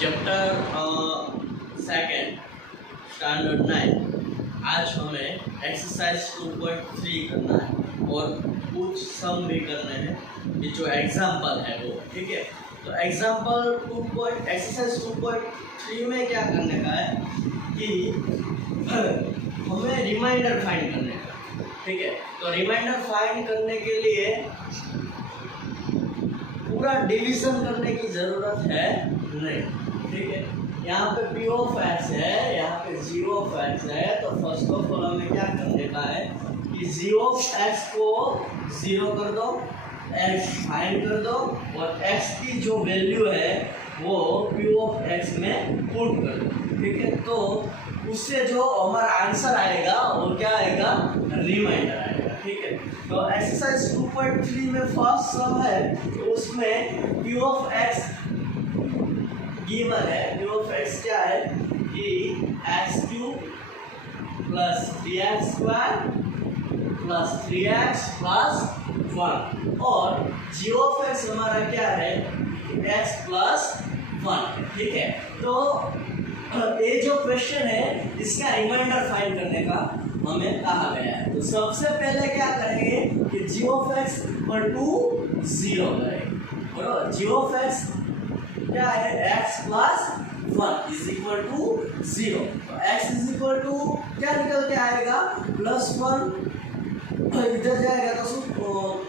Chapter second standard 9। आज हमें exercise 2.3 करना है और कुछ सम भी करने हैं। ये जो एग्जाम्पल है वो ठीक है। तो एग्जाम्पल एक्सरसाइज 2.3 में क्या करने का है कि हमें रिमाइंडर फाइंड करने का, ठीक है। तो रिमाइंडर फाइंड करने के लिए पूरा डिवीजन करने की जरूरत है नहीं, ठीक है। यहाँ पे p ऑफ x है, यहाँ पे g ऑफ x है। तो फर्स्ट ऑफ ऑल हमें क्या करने का है कि g ऑफ x को 0 कर दो, x फाइंड कर दो और x की जो वैल्यू है वो p ऑफ x में पुट कर दो, ठीक है। तो उससे जो हमारा आंसर आएगा वो क्या आएगा, रिमाइंडर आएगा, ठीक है। तो एक्सरसाइज 2.3 में फर्स्ट सम है, तो उसमें p ऑफ x गिवन है। p ऑफ x क्या है कि x³ plus 3x square plus 3x plus 1 और g ऑफ x हमारा क्या है x प्लस 1, ठीक है। तो ये जो क्वेश्चन है इसका रिमाइंडर फाइंड करने का हमें कहा गया है। तो सबसे पहले क्या करेंगे कि g of x equal to 0 करेंगे, बराबर। g ऑफ x क्या है x plus 1 is equal to 0। तो x इज इक्वल टू क्या निकल के आएगा, प्लस 1 इधर जाएगा तो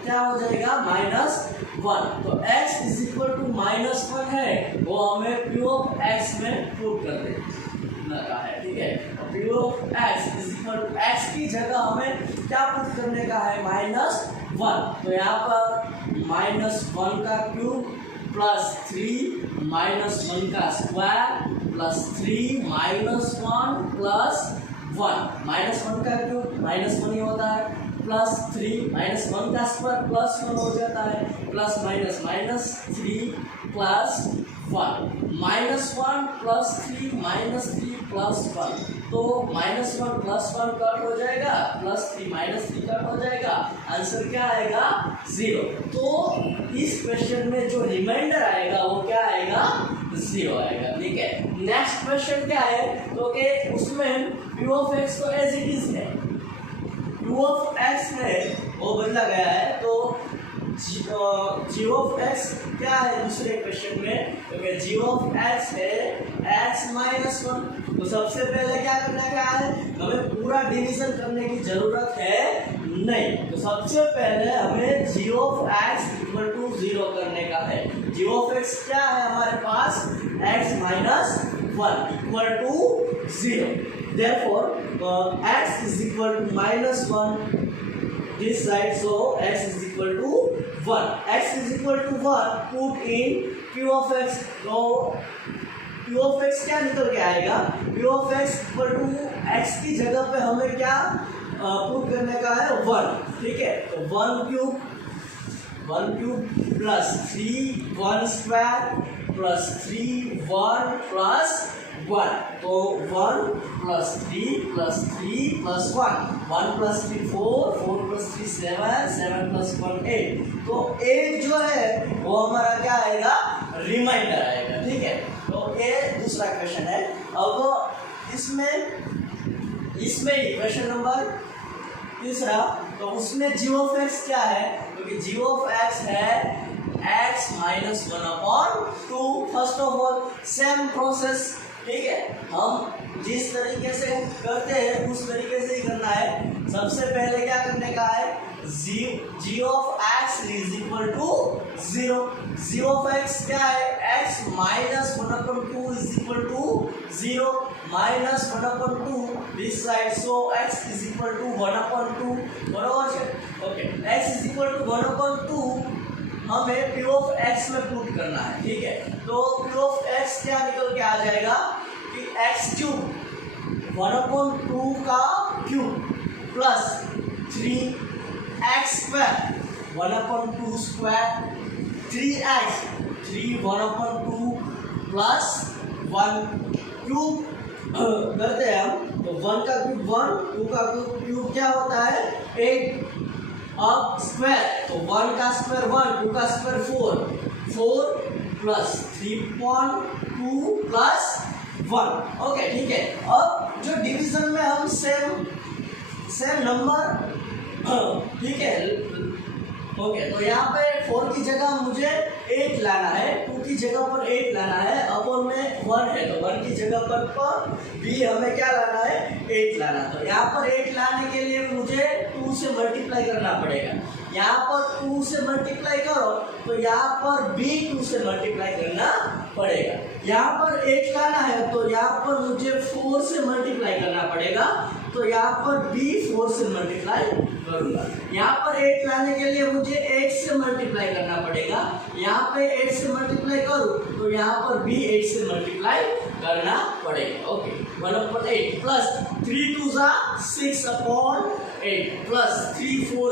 क्या हो जाएगा, -1। तो x इज इक्वल टू -1 है, वो हमें p ऑफ x में पुट कर देना है, ठीक है। p of x is equal to x की जगह हमें क्या पुट करने का है, -1। तो यहाँ पर -1 का क्यूब प्लस 3 -1 का स्क्वायर प्लस 3 -1 प्लस 1 -1 का क्यूब -1 ही होता है, प्लस 3 -1 का स्क्वायर प्लस 1 हो जाता है, plus minus -3 plus 1 -1 plus 3 plus 1। तो -1 प्लस 1 कट हो जाएगा, प्लस 3 कट हो जाएगा, आंसर क्या आएगा, 0। तो इस क्वेश्चन में जो रिमाइंडर आएगा वो क्या आएगा, 0 आएगा, ठीक है। नेक्स्ट क्वेश्चन क्या है, तो कि उसमें p ऑफ x तो एज इट इज है, p ऑफ x है वो बदला गया है। तो g ऑफ x क्या है दूसरे क्वेश्चन में, क्योंकि g ऑफ x है x -1। तो सबसे पहले क्या करने का है, हमें पूरा डिवीजन करने की जरूरत है नहीं। तो सबसे पहले हमें g of x equal to 0 करने का है। g ऑफ x क्या है हमारे पास, x -1 equal to 0। Therefore x is equal to -1 this side, so x is equal to 1. x is equal to 1 put in p of x। तो p of x क्या निकल के आएगा, p of x equal to x की जगह पे हमें क्या पुट करने का है, 1, ठीक है। तो 1 cube plus 3 1 square plus 3 1 plus 1। तो 1 plus 3 plus 3 plus 1 plus 3 4 plus 3 7 plus 1 8। तो 8 जो है वो हमारा क्या आएगा, रिमाइंडर आएगा, ठीक है। तो ये दूसरा क्वेश्चन है। अब इसमें क्वेश्चन नंबर तीसरा, तो उसमें g ऑफ x क्या है, क्योंकि g ऑफ x है x -1/2। First of all same process, ठीक है। हम जिस तरीके से करते हैं उस तरीके से ही करना है। सबसे पहले क्या करने का है, g of x is equal to 0। g of x क्या है, x -1/2 is equal to 0 -1/2 this side, so x is equal to 1/2, बराबर है, okay. x is equal to 1/2 हमें p ऑफ x में पुट करना है, ठीक है। तो p ऑफ x क्या निकल के आ जाएगा कि x³ 1/2 का cube plus 3x square 1/2 square 3x 1/2 plus 1 cube करते हैं हम। तो 1 का क्यूब 1, 2 का क्यूब क्या होता है, 8। अब स्क्वायर, तो 1 का स्क्वायर 1, 2 का स्क्वायर 4 प्लस 3.2 प्लस 1। ओके ठीक है। अब जो डिवीजन में हम सेम नंबर ठीक है ओके, तो यहाँ पे 4 की जगह मुझे 8 लाना है, 2 की जगह पर 8 लाना है, अपॉन में 1 है तो 1 की जगह पर भी हमें क्या लाना है 8 लाना। तो यहाँ पर 8 लाने के लिए मुझे 2 से मल्टीप्लाई करना पड़ेगा। यहाँ पर 2 से मल्टीप्लाई करो तो यहाँ पर भी 2 से मल्टीप्लाई करना पड़ेगा। यहाँ पर 8 लाना है तो यहाँ पर मुझे 4 से मल्टीप्लाई करना पड़ेगा, तो यहाँ पर भी 4 से मल्टीप्लाई करूंगा। यहाँ पर 8 लाने के लिए मुझे 8 से मल्टीप्लाई करना पड़ेगा, यहाँ पे 8 से मल्टीप्लाई करूँ तो यहाँ पर भी 8 से मल्टीप्लाई करना पड़ेगा। Okay 1/8 plus 3 2 6/8 plus 3 4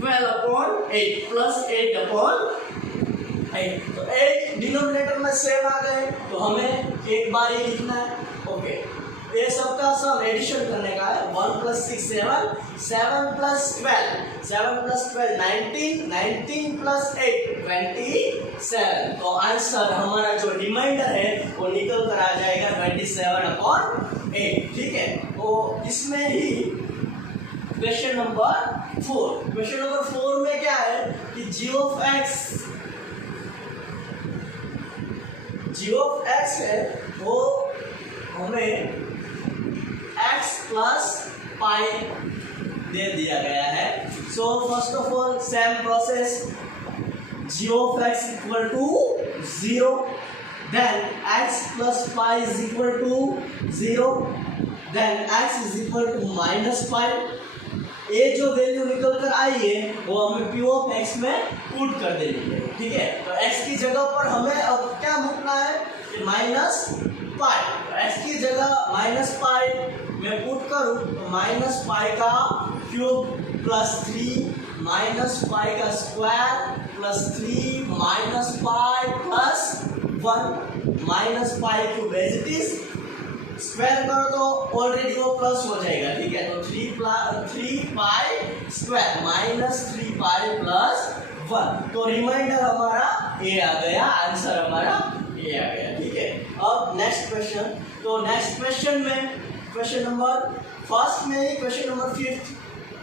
12/8 plus 8/8। तो 8 डिनोमिनेटर में सेम आ गए तो हमें एक बार ही लिखना है। ओके ये सबका सब एडिशन करने का है। 1 + 6 7, 7 + 12, 7 + 12 19, 19 + 8 27। तो आंसर हमारा जो रिमाइंडर है वो निकल कर आ जाएगा 27/8। ठीक है, तो इसमें ही क्वेश्चन नंबर 4। क्वेश्चन नंबर 4 में क्या है कि g ऑफ x है वो हमें x प्लस पाई दे दिया गया है। So first of all same process, g of x equal to 0, then x plus pi is equal to 0, then x is equal to minus pi. ये जो वैल्यू निकल कर आई है वो हमें p ऑफ x में पुट कर देनी है। ठीक है, तो x की जगह पर हमें अब क्या मुकना है माइनस पाई। x की जगह माइनस पाई मैं पुट करूं तो माइनस पाई का क्यूब प्लस 3 माइनस पाई का square plus 3 minus pi plus 1 minus pi cube as it is. Square करो तो ऑलरेडी वो प्लस हो जाएगा। ठीक है, तो 3 पाई स्क्वायर माइनस 3 पाई प्लस 1। तो रिमाइंडर हमारा ए आ गया, आंसर हमारा ए आ गया। ठीक है, अब नेक्स्ट क्वेश्चन। तो नेक्स्ट क्वेश्चन में क्वेश्चन नंबर फर्स्ट में ही क्वेश्चन नंबर 5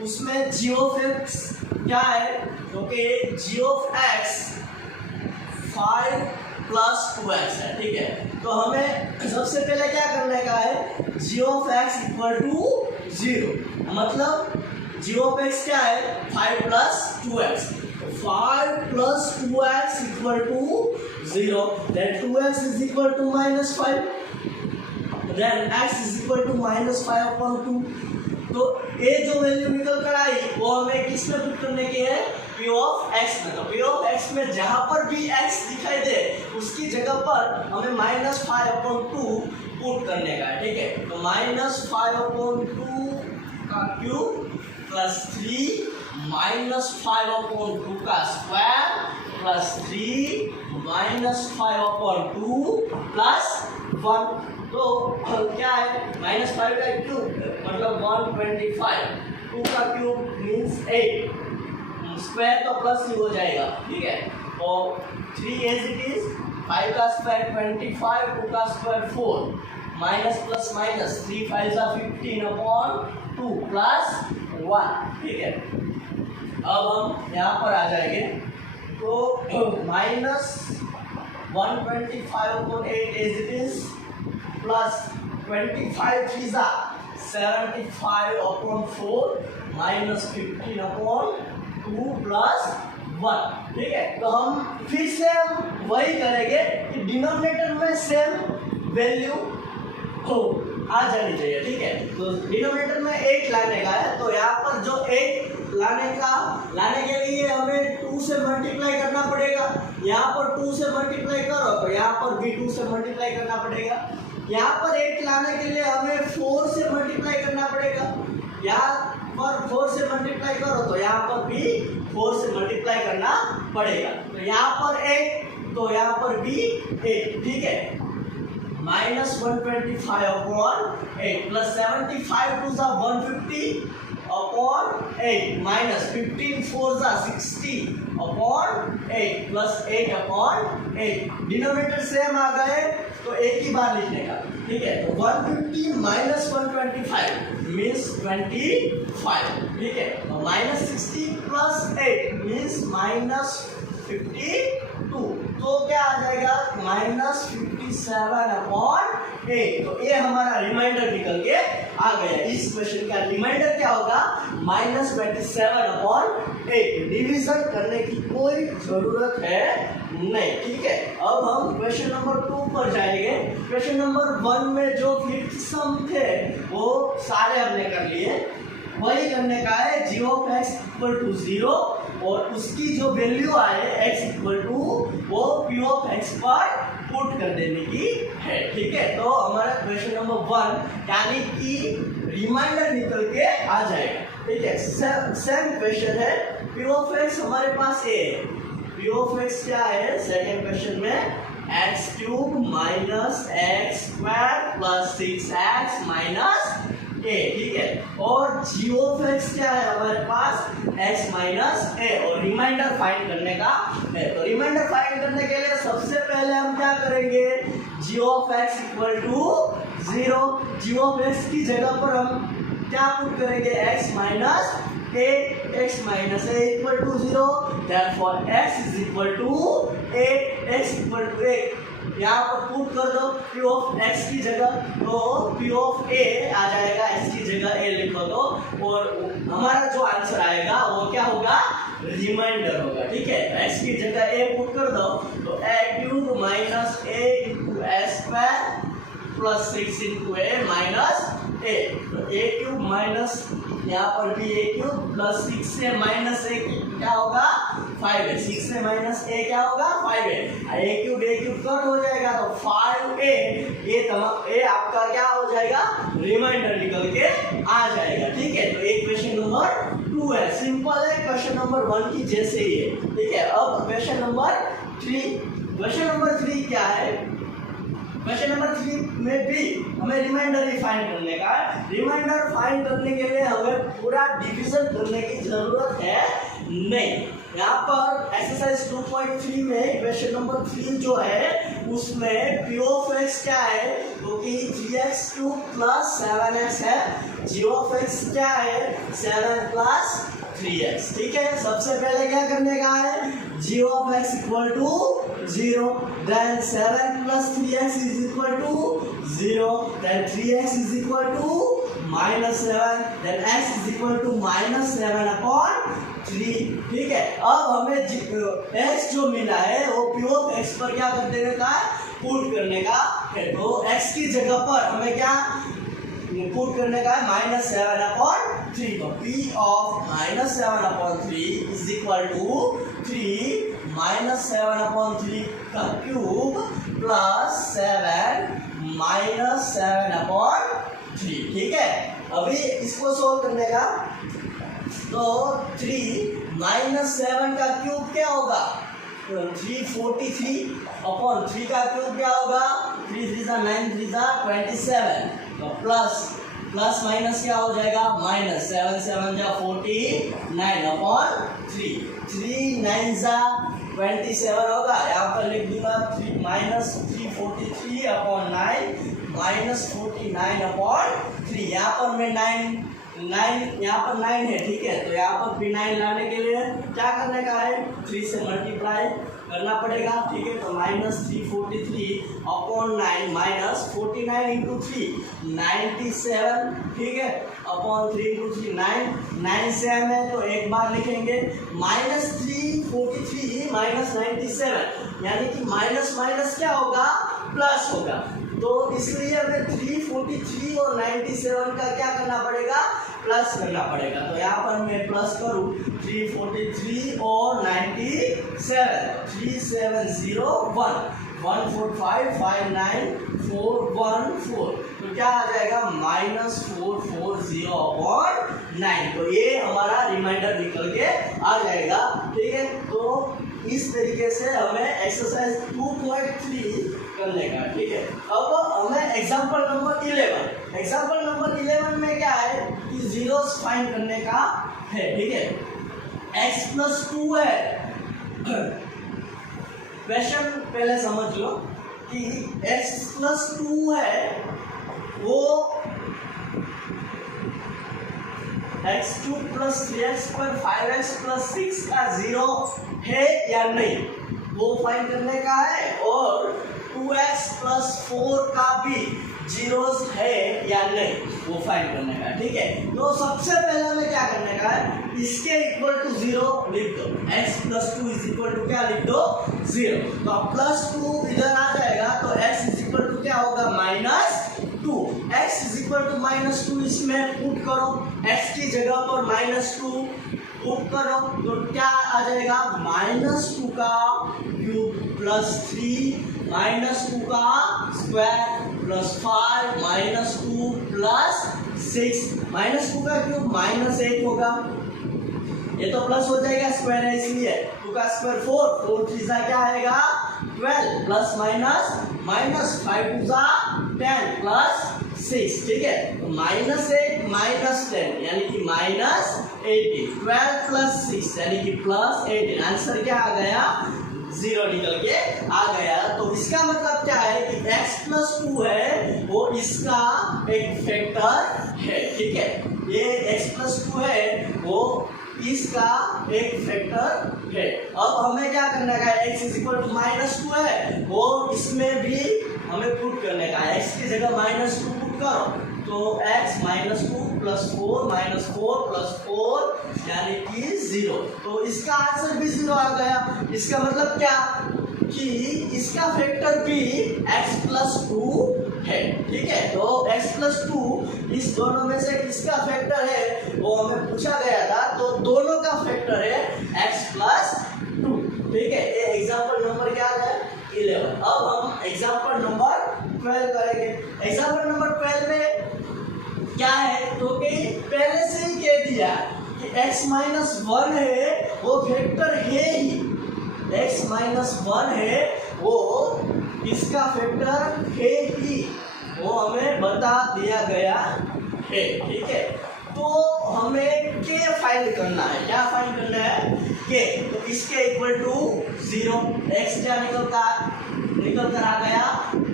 उसमें g ऑफ x क्या है, क्योंकि g ऑफ x 5 + 2x है। ठीक है, तो हमें सबसे पहले क्या करने का है g of x equal to 0, मतलब g ऑफ x क्या है 5 + 2x, 5 + 2x equal to 0, then 2x is equal to -5, then x is equal to -5/2। तो ये जो वैल्यू निकल कर आई वो हमें किस में पुट करने की है p ऑफ x में। तो p ऑफ x में जहां पर भी x दिखाई दे उसकी जगह पर हमें -5/2 पुट करने का है। ठीक है, तो -5/2 का क्यूब प्लस 3 -5/2 का स्क्वायर प्लस 3 -5/2 प्लस 1। तो क्या है -5 का क्यूब मतलब 125, 2 का क्यूब मीन्स 8, स्क्वायर तो प्लस ही हो जाएगा। ठीक है, तो 3 एज इट इज, 5 का स्क्वायर 25, 2 का square 4, minus plus minus 3 5 15/2 plus 1। ठीक है, अब हम यहाँ पर आ जाएंगे तो -125/8 as it is plus 25 3 75/4 -15/2 plus 1। ठीक है, तो हम फिर से हम वही करेंगे कि डिनोमिनेटर में सेम वैल्यू आ जानी चाहिए। ठीक है, तो डिनोमिनेटर में 8 लाने का है, तो यहाँ पर जो 8 लाने के लिए हमें 2 से मल्टीप्लाई करना पड़ेगा। यहाँ पर 2 से मल्टीप्लाई करो तो यहाँ पर भी 2 से मल्टीप्लाई करना पड़ेगा। यहाँ पर 8 लाने के लिए हमें 4 से मल्टीप्लाई करना पड़ेगा। यहाँ पर 4 से मल्टीप्लाई करो तो यहाँ पर भी 4 से मल्टीप्लाई करना पड़ेगा। तो यहाँ पर 8 तो यहाँ पर भी 8। ठीक है, -125/8 प्लस 75 2 150 अपॉन 8 माइनस 15 4 जा 60 upon 8 plus 8 upon 8। Denominator same आ गए तो एक ही बार लिखने का, ठीक है। तो 150 माइनस 125 मीन्स 25, ठीक है। और माइनस 60 प्लस 8 मीन्स माइनस 52, तो क्या आ जाएगा माइनस 57 अपॉन 8। तो ये हमारा रिमाइंडर निकल के आ गया। इस क्वेश्चन का रिमाइंडर क्या होगा माइनस 27 अपॉन 8। डिवीजन करने की कोई जरूरत है नहीं, ठीक है। अब हम क्वेश्चन नंबर 2 पर जाएंगे। क्वेश्चन नंबर 1 में जो फिफ्थ सम थे वो सारे हमने कर लिए, वही करने का है। g of x equal to 0 और उसकी जो वैल्यू आए x इक्वल टू वो p ऑफ x पर पुट कर देने की है, ठीक है। तो हमारा क्वेश्चन नंबर 1 यानी कि रिमाइंडर निकल के आ जाएगा, ठीक है। सेम क्वेश्चन है। p ऑफ x हमारे पास a है, p ऑफ x क्या है सेकेंड क्वेश्चन में x cube minus x square plus 6x minus a, ठीक है। और g ऑफ x क्या है हमारे पास x माइनस a और रिमाइंडर फाइंड करने का है। तो रिमाइंडर फाइंड करने के लिए सबसे पहले हम क्या करेंगे g of x equal to 0। g of x की जगह पर हम क्या पुट करेंगे x minus a, x minus a equal to 0, therefore x is equal to a, x equal to a। यहाँ पर पुट कर दो p ऑफ x की जगह, तो p ऑफ a आ जाएगा, x की जगह a लिखो तो, और हमारा जो आंसर आएगा वो क्या होगा रिमाइंडर होगा, ठीक है। x की जगह a पुट कर दो तो a cube minus a into a square plus 6 into a minus a। तो a क्यूब माइनस यहाँ पर भी a क्यूब प्लस 6 से माइनस a क्या होगा 5 है, 6 से माइनस a क्या होगा 5 है। a क्यूब कट हो जाएगा तो 5a, ये तमाम a आपका क्या हो जाएगा रिमाइंडर निकल के आ जाएगा, ठीक है। तो एक क्वेश्चन नंबर 2 है, सिंपल है, क्वेश्चन नंबर 1 की जैसे ही है, ठीक है। अब क्वेश्चन नंबर 3, क्वेश्चन नंबर 3 क्या है। क्वेश्चन नंबर 3 में भी हमें रिमाइंडर ही फाइंड करने का है। रिमाइंडर फाइंड करने के लिए हमें पूरा डिवीजन करने की जरूरत है नहीं। यहाँ पर एक्सरसाइज 2.3 में क्वेश्चन नंबर 3 जो है उसमें p ऑफ x क्या है, क्योंकि 3x क्यूब प्लस 7x है। g ऑफ x क्या है 7 प्लस 3x, ठीक है। सबसे पहले क्या करने का है g of x equal to 0, then 7 plus 3x is equal to 0, then 3x is equal to minus 7, then x is equal to minus 7 upon 3, ठीक है। अब हमें x जो मिला है वो p ऑफ x पर क्या कर देने का है पुट करने का है। तो x की जगह पर हमें क्या पुट करने का है माइनस 7 अपॉन 3। तो p of minus 7 upon 3 is equal to 3 minus 7 upon 3 का क्यूब प्लस 7 माइनस 7 अपॉन 3, ठीक है। अभी इसको सोल्व करने का तो 3 माइनस 7 का क्यूब क्या होगा 343 अपॉन 3 का क्यूब क्या होगा 3 3 9 3 27, तो प्लस माइनस क्या हो जाएगा माइनस 7 7 जा 49 अपॉन 3 9 जा 27 होगा। यहाँ पर लिख दूंगा 3 माइनस 343 अपॉन 9 माइनस 49 अपॉन 3। यहाँ पर मैं 9 यहाँ पर 9 है, ठीक है। तो यहाँ पर भी 9 लाने के लिए क्या करने का है 3 से मल्टीप्लाई करना पड़ेगा, ठीक है। तो माइनस 343 अपॉन 9 माइनस 49 इंटू 3 97, ठीक है, अपॉन 3 इंटू 3 9 से है तो एक बार लिखेंगे माइनस 343 माइनस 97, यानी कि माइनस माइनस क्या होगा प्लस होगा। तो इसलिए हमें 343 और 97 का क्या करना पड़ेगा प्लस करना पड़ेगा। तो यहाँ पर मैं प्लस करूँ 343 और 97 3701 14559 तो क्या आ जाएगा माइनस 440 अपॉन 9। तो ये हमारा रिमाइंडर निकल के आ जाएगा, ठीक है। तो इस तरीके से हमें एक्सरसाइज 2.3 करने का, ठीक है। अब हमें एग्जांपल नंबर 11 में क्या है कि जीरोस फाइंड करने का है, ठीक है। x+2 है। क्वेश्चन पहले समझ लो कि x+2 है वो x2 + 3x + 5x + 6 का 0 है या नहीं वो फाइंड करने का है, और 2x + 4 का भी जीरोस है या नहीं वो फाइंड करने का, ठीक है। तो सबसे पहले हमें क्या करने का है, इसके इक्वल टू 0 लिख दो। x+2 = क्या लिख दो, 0। तो +2 इधर आ जाएगा तो x = क्या होगा, -2। x = -2 इसमें पुट करो, x की जगह पर -2 पुट करो तो क्या आ जाएगा, -2 का क्यूब +3 -2 का स्क्वायर +5 -2 +6 -2 का क्यूब -8 होगा। ये तो प्लस हो जाएगा, स्क्वायर है इसलिए 2 का स्क्वायर 4 4 3 क्या आएगा 12 प्लस माइनस -5 2 10 +6, ठीक है। तो -8 -10 यानी कि -18, 12 + 6 यानी कि +18। आंसर क्या आ गया, 0 निकल के आ गया। तो इसका मतलब क्या है कि x+2 है वो इसका एक फैक्टर है, ठीक है। ये x+2 है वो इसका एक फैक्टर है। अब हमें क्या करना है, x = -2 है वो इसमें भी हमें पुट करने का है। x की जगह -2 पुट करो तो x -2 + 4 -4 + 4 यानी कि 0। तो इसका आंसर भी 0 आ गया। इसका मतलब क्या कि इसका फैक्टर भी x+2 है, ठीक है। तो x+2 इस दोनों में से किसका फैक्टर है वो हमें पूछा गया था, तो दोनों का फैक्टर है x+2, ठीक है। ये एग्जांपल नंबर क्या है, 11। अब हम एग्जांपल नंबर 12 करेंगे। एग्जांपल नंबर 12 में क्या है, तो कि पहले से ही कह दिया कि x-1 है वो फैक्टर है ही, x-1 है वो इसका फैक्टर है ही, वो हमें बता दिया गया है, ठीक है। तो हमें k फाइंड करना है। क्या फाइंड करना है, k। तो इसके इक्वल टू 0, x क्या निकल कर आ गया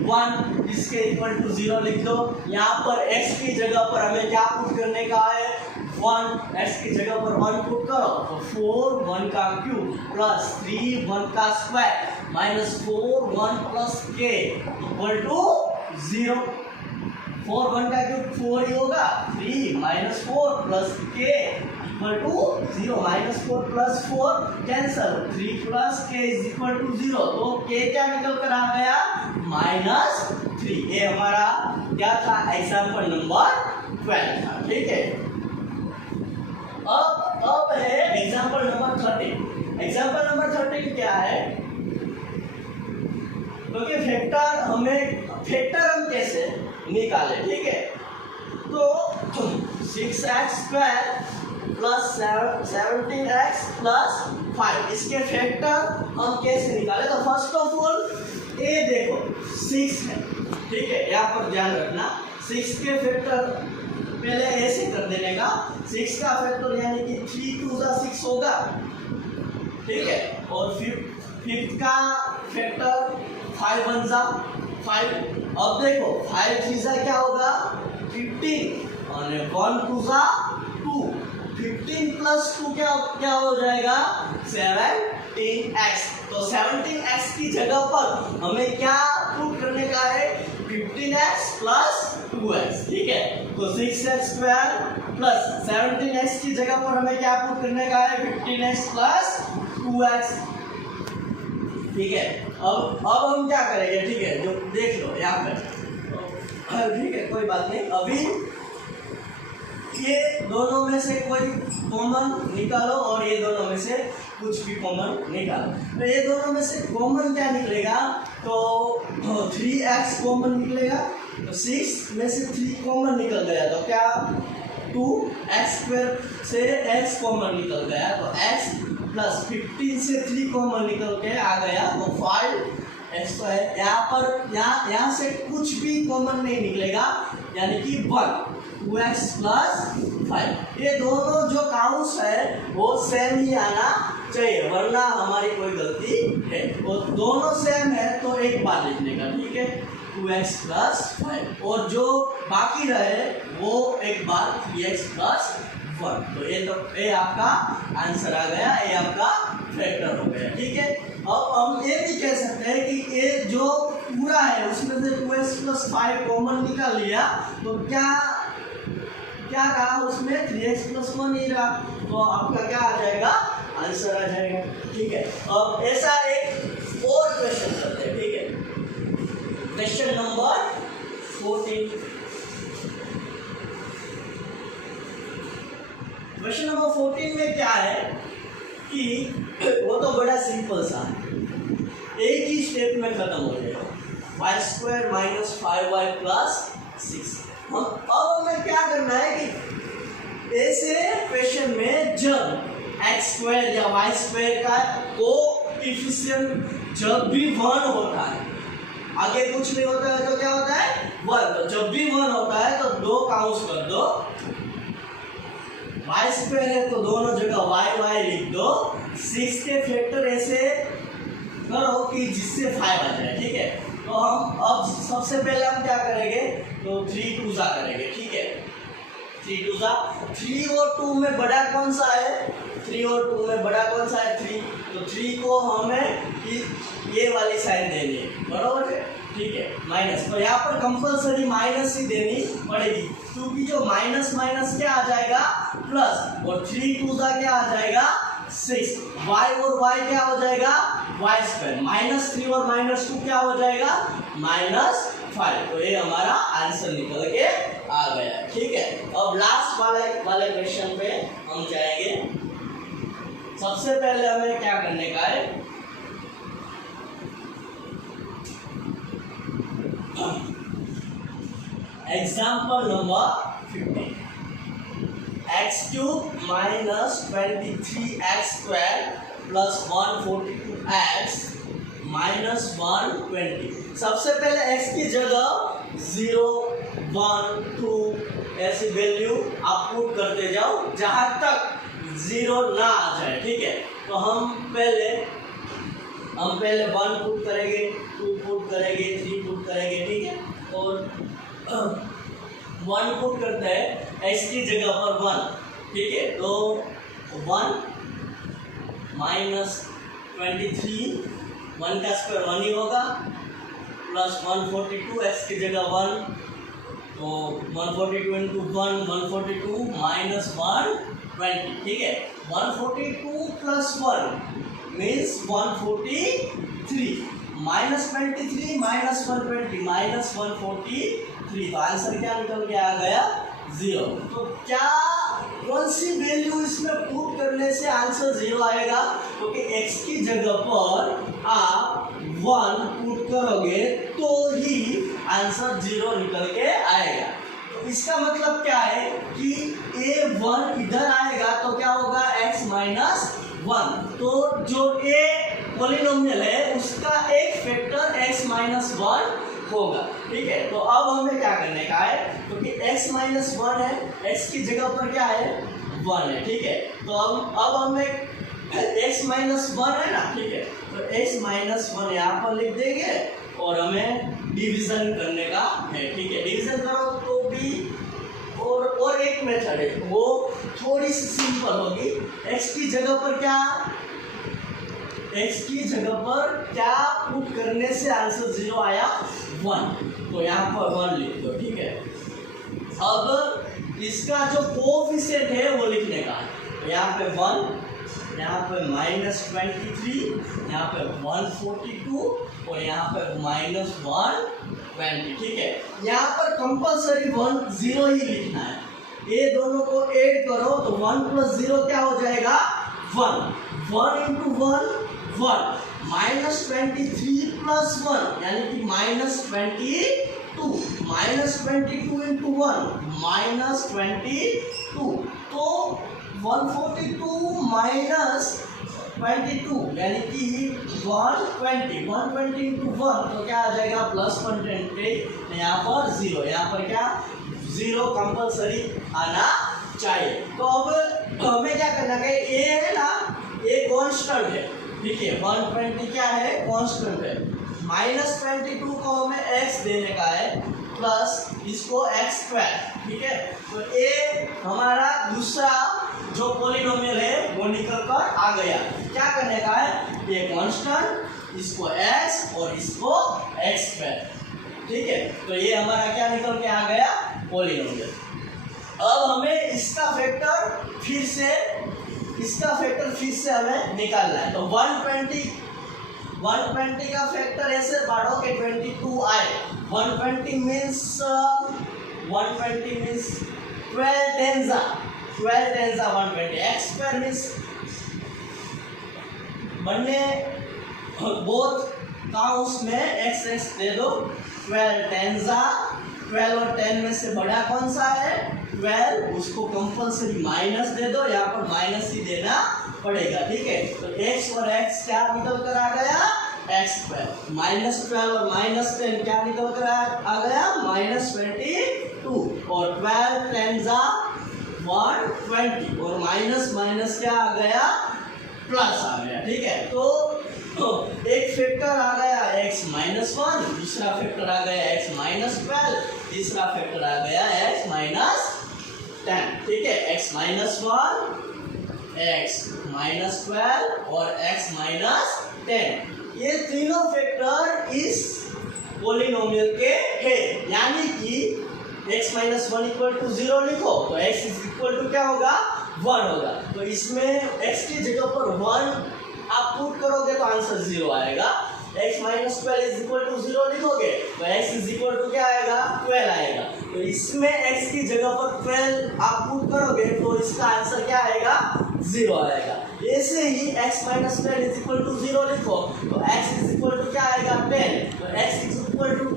1, इसके इक्वल टू 0 लिख दो। यहाँ पर x की जगह पर हमें क्या पुट करने का है, 1, x की जगह पर 1 पुट करो तो 4 1 का क्यूब +3 1 का स्क्वायर -4 1 + k = 0। 4 1 का क्यूब 4 ही होगा, 3 -4 + k = 0। -4 + 4 cancel, 3 + k = 0। तो k क्या निकल कर आ गया, -3। ये हमारा क्या था, एग्जांपल नंबर 12 था, ठीक है। अब है एग्जांपल नंबर 13। एग्जांपल नंबर 13 क्या है, क्योंकि फैक्टर हम कैसे निकाले, ठीक है। तो 6x² + 17x + 5 इसके फैक्टर हम कैसे निकाले। तो फर्स्ट ऑफ ऑल ये देखो 6 है, ठीक है। यहाँ पर ध्यान रखना 6 के फैक्टर पहले ऐसे कर देने का, 6 का फैक्टर यानी कि 3 2 6 होगा, ठीक है। और फिफ्थ का फैक्टर 5 1 5। अब देखो 5 3 क्या होगा 15 और 1 2 2, 15 + 2 क्या हो जाएगा 17x। तो 17x की जगह पर हमें क्या पुट करने का है, 15x + 2x, ठीक है। तो 6x² + 17x की जगह पर हमें क्या पुट करने का है, 15x + 2x, ठीक है। अब हम क्या करेंगे, ठीक है, जो देख लो यहाँ पर, ठीक है, कोई बात नहीं। अभी ये दोनों में से कोई कॉमन निकालो और ये दोनों में से कुछ भी कॉमन निकालो। तो ये दोनों में से कॉमन क्या निकलेगा, तो 3x कॉमन निकलेगा। तो 6 में से 3 कॉमन निकल गया तो क्या 2x² से x कॉमन निकल गया, तो x + 15 से 3 कॉमन निकल के आ गया तो 5 x तो है, यहाँ से कुछ भी कॉमन नहीं निकलेगा, यानी कि 1 2x + 5। ये दोनों जो काउंट्स है वो सेम ही आना चाहिए, वरना हमारी कोई गलती है। वो दोनों सेम है तो एक बार लिखने का, ठीक है, 2x + 5, और जो बाकी रहे वो एक बार 3x + 1। तो ये आपका आंसर आ गया, ये आपका फैक्टर हो गया, ठीक है। अब हम ये भी कह सकते हैं कि ये जो पूरा है उसमें से 2x + 5 कॉमन निकाल लिया तो क्या रहा उसमें, 3x + 1 ही रहा, तो आपका क्या आ जाएगा, आंसर आ जाएगा, ठीक है। अब ऐसा एक और क्वेश्चन करते हैं, ठीक है। Question number 14। क्वेश्चन नंबर 14 में क्या है कि वो तो बड़ा सिंपल सा, एक ही स्टेप में खत्म हो जाएगा, y² - 5y + 6। अब हमें क्या करना है कि ऐसे क्वेश्चन में जब x² या y² का कोएफिशिएंट जब भी 1 होता है, आगे कुछ नहीं होता है तो क्या होता है, 1। तो जब भी 1 होता है तो 2 काउंट कर दो, y² है तो दोनों जगह y लिख दो, 6 के फैक्टर ऐसे करो कि जिससे 5 आ जाए, ठीक है। तो हम अब सबसे पहले हम क्या करेंगे, तो 3 2 करेंगे, ठीक है। 3 2 3 और 2 में बड़ा कौन सा है, 3 और 2 में बड़ा कौन सा है, 3। तो 3 को हमें ये वाली साइन देनी है, बराबर है, ठीक है, माइनस। तो यहाँ पर कंपलसरी माइनस ही देनी पड़ेगी, क्योंकि जो माइनस क्या आ जाएगा, प्लस, और 3 2 क्या आ जाएगा, 6। y और y क्या हो जाएगा, y²। -3 और -2 क्या हो जाएगा, -5। तो ये हमारा आंसर निकल के आ गया, ठीक है। अब लास्ट वाले क्वेश्चन पे हम जाएंगे। सबसे पहले हमें क्या करने का है, example number 15। x³ - 23x² + 142x - 120। सबसे पहले x की जगह 0 1 2 ऐसी वैल्यू आप पुट करते जाओ जहां तक 0 ना आ जाए, ठीक है। तो हम पहले 1 पुट करेंगे, 2 पुट करेंगे, 3 पुट करेंगे, ठीक है। और 1 पुट करते हैं x की जगह पर 1, ठीक है। तो 1 - 23, 1 का स्क्वायर 1 ही होगा, प्लस 142 x की जगह 1, तो 142 × 1 142 - 120, ठीक है। 142 + 1 मीन्स 143, -23 - 120 -143। तो आंसर क्या निकल के आ गया, 0। तो क्या कौन सी वैल्यू इसमें पुट करने से आंसर 0 आएगा, क्योंकि x की जगह पर आप 1 पुट करोगे तो ही आंसर 0 निकल के आएगा। तो इसका मतलब क्या है कि a1 इधर आएगा तो क्या होगा, x - 1। तो जो a पॉलिनोमियल है उसका एक फैक्टर x - 1 होगा, ठीक है। तो अब हमें क्या करने का है, क्योंकि x - 1 है, x की जगह पर क्या है, 1 है, ठीक है। तो अब हमें x - 1 है ना, ठीक है। तो x - 1 यहाँ पर लिख देंगे और हमें डिवीजन करने का है, ठीक है। डिवीजन करो तो भी और एक मेथड है, वो थोड़ी सी सिंपल होगी। x की जगह पर क्या पुट करने से आंसर 0 आया, 1। तो यहाँ पर 1 लिख दो, ठीक है। अब इसका जो कोएफिशिएंट है वो लिखने का, तो यहाँ पे 1, यहाँ पे -23, यहाँ पे 142 और यहाँ पे -120, ठीक है। यहाँ पर कंपलसरी 0 ही लिखना है। ये दोनों को ऐड करो तो 1 + 0 क्या हो जाएगा, 1 × 1 1 -23 + 1 यानी कि -22 -22 × 1 -22। तो 142 - 22 यानी कि 120 इंटू 1 तो क्या आ जाएगा प्लस 120, यहाँ पर 0, यहाँ पर क्या 0 कंपल्सरी आना चाहिए। तो अब हमें क्या करना है, ए है ना, ए कांस्टेंट है, ठीक है, 120 क्या है कांस्टेंट है, -22 को हमें x देने का है प्लस इसको x², ठीक है। तो ए हमारा दूसरा जो पॉलिनोमियल है वो निकल कर आ गया। क्या करने का है, ये कांस्टेंट, इसको x और इसको x², ठीक है। तो ये हमारा क्या निकल के आ गया पॉलिनोमियल। अब हमें इसका फैक्टर फिर से हमें निकालना है। तो 120 का फैक्टर ऐसे पढ़ो कि 22 आए। 120 मीन्स 12 टेंस 120, x² मीन्स बनने बोथ काउंट्स में x दे दो, 12 टेंस 12 और 10 में से बड़ा कौन सा है 12, उसको कंपल्सरी माइनस दे दो, यहाँ पर माइनस ही देना पड़ेगा, ठीक है। तो x और x क्या निकल कर आ गया x², -12 और -10 क्या निकल कर आ गया -22, और 12 10 120 और माइनस क्या आ गया प्लस आ गया, ठीक है। तो एक फैक्टर आ गया x-1, दूसरा फैक्टर आ गया x-12, तीसरा फैक्टर आ गया x-10, ठीक है। x-1, x-12 और x-10 ये तीनों फैक्टर इस पॉलिनोमियल के हैं, यानी कि x-1 = 0 लिखो तो x क्या होगा 1 होगा। तो इसमें x की जगह पर 1 आप पुट करोगे तो आंसर 0 आएगा। x-12 = 0 लिखोगे तो x क्या आएगा 12 आएगा। तो इसमें x की जगह पर 12 आप पुट करोगे तो इसका आंसर क्या आएगा 0 आएगा। ऐसे ही x-12 = 0 लिखो तो x क्या आएगा 10, तो x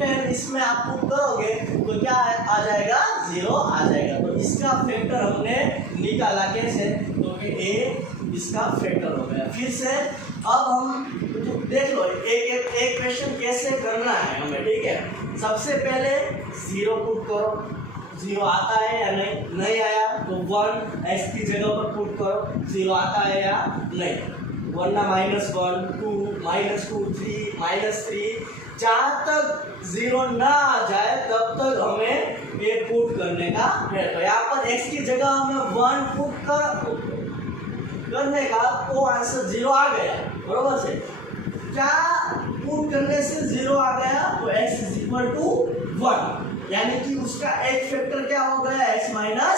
10 इसमें आप पुट करोगे तो क्या आ जाएगा 0 आ जाएगा। तो इसका फैक्टर हमने निकाला कैसे, तो a इसका फैक्टर हो गया। फिर से अब हम देख लो एक क्वेश्चन कैसे करना है हमें, ठीक है। सबसे पहले 0 पुट करो, 0 आता है या नहीं आया तो 1 x की जगह पर पुट करो, 0 आता है या नहीं, वरना -1 2 -2 3 जहाँ तक 0 ना आ जाए तब तक हमें ये पुट करने का है। तो यहाँ पर x की जगह हमें 1 पुट करने का तो आंसर 0 आ गया, बरोबर से। क्या पुट करने से 0 आ गया तो x = 1, यानी कि उसका एक फैक्टर क्या हो गया x-1।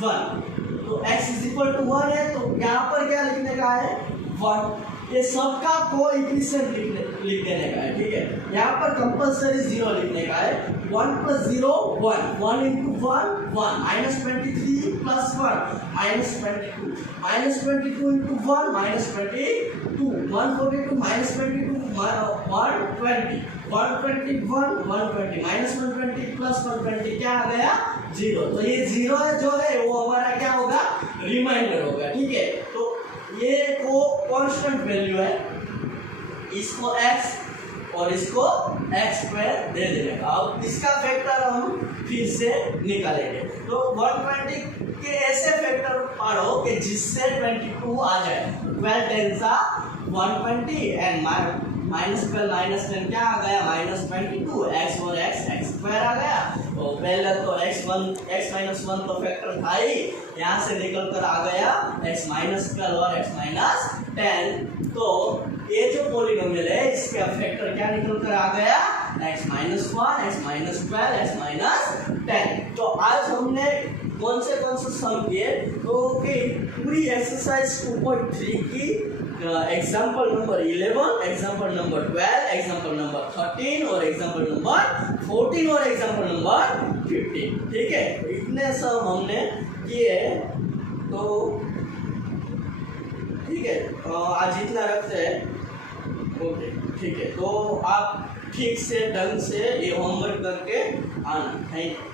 तो x = 1 है तो यहाँ पर क्या लिखने का है 1, ये सबका कोएफिशिएंट लिख देने का है, ठीक है। यहाँ पर कंपल्सरी 0 लिखने का है। 1 + 0 1, 1 × 1 1, -23 + 1 -22, -22 × 1 -22, 142 -22 120, 121 120, -120 + 120 क्या आ गया 0। तो ये 0 जो है वो हमारा क्या होगा रिमाइंडर होगा, ठीक है। तो ये को कांस्टेंट वैल्यू है, इसको x और इसको x² दे देने का। अब इसका फैक्टर हम फिर से निकालेंगे। तो 120 के ऐसे फैक्टर पढ़ो कि जिससे 22 आ जाए। 12 10 120 एंड -12 -10 क्या आ गया -22, x और x² आ गया। तो पहले तो x-1 तो फैक्टर था ही, यहाँ से निकल कर आ गया x-12 और x-10। तो ये जो पॉलिनोमियल है इसका फैक्टर क्या निकल कर आ गया x-1 x-12 x-10। तो आज हमने कौन से सम किए, तो पूरी एक्सरसाइज 2.3 की example number 11, example number 12, example number 13 और एग्जाम्पल नंबर 14 और एग्जाम्पल नंबर 15, ठीक है। इतने सब हमने किए, तो ठीक है आज इतना रखते हैं, ओके ठीक है। तो आप ठीक से ढंग से ये होमवर्क करके आना, थैंक यू।